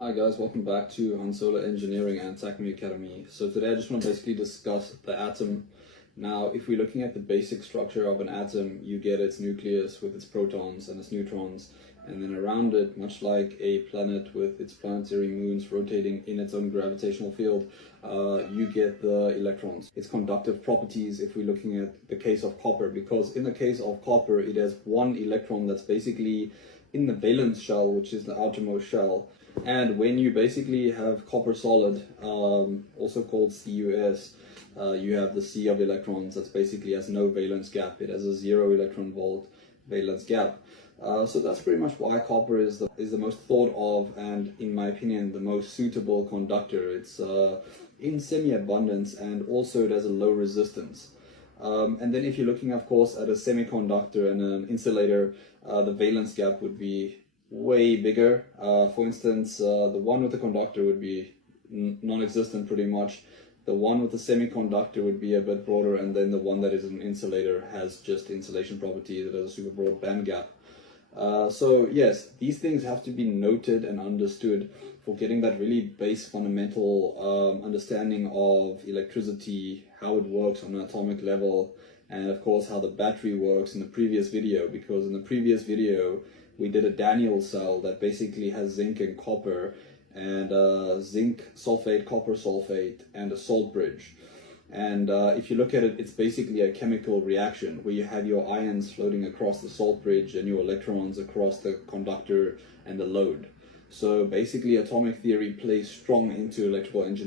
Hi guys, welcome back to Han Solar Engineering and Acme Academy. So today I just want to basically discuss the atom. Now, if we're looking at the basic structure of an atom, you get its nucleus with its protons and its neutrons, and then around it, much like a planet with its planetary moons rotating in its own gravitational field, you get the electrons. Its conductive properties, if we're looking at the case of copper, because in the case of copper, it has one electron that's basically in the valence shell, which is the outermost shell. And when you basically have copper solid, also called CuS, you have the sea of electrons that's basically has no valence gap. It has a 0 electron volt valence gap. So that's pretty much why copper is the most thought of and, in my opinion, the most suitable conductor. It's in semi-abundance, and also it has a low resistance. And then if you're looking, of course, at a semiconductor and an insulator, the valence gap would be way bigger. For instance, the one with the conductor would be non-existent pretty much. The one with the semiconductor would be a bit broader, and then the one that is an insulator has just insulation properties. It has a super broad band gap. So yes, these things have to be noted and understood for getting that really base fundamental understanding of electricity, how it works on an atomic level, and of course how the battery works in the previous video, because in the previous video we did a Daniell cell that basically has zinc and copper, and zinc sulfate, copper sulfate, and a salt bridge. And if you look at it, it's basically a chemical reaction where you have your ions floating across the salt bridge and your electrons across the conductor and the load. So basically atomic theory plays strong into electrical engineering.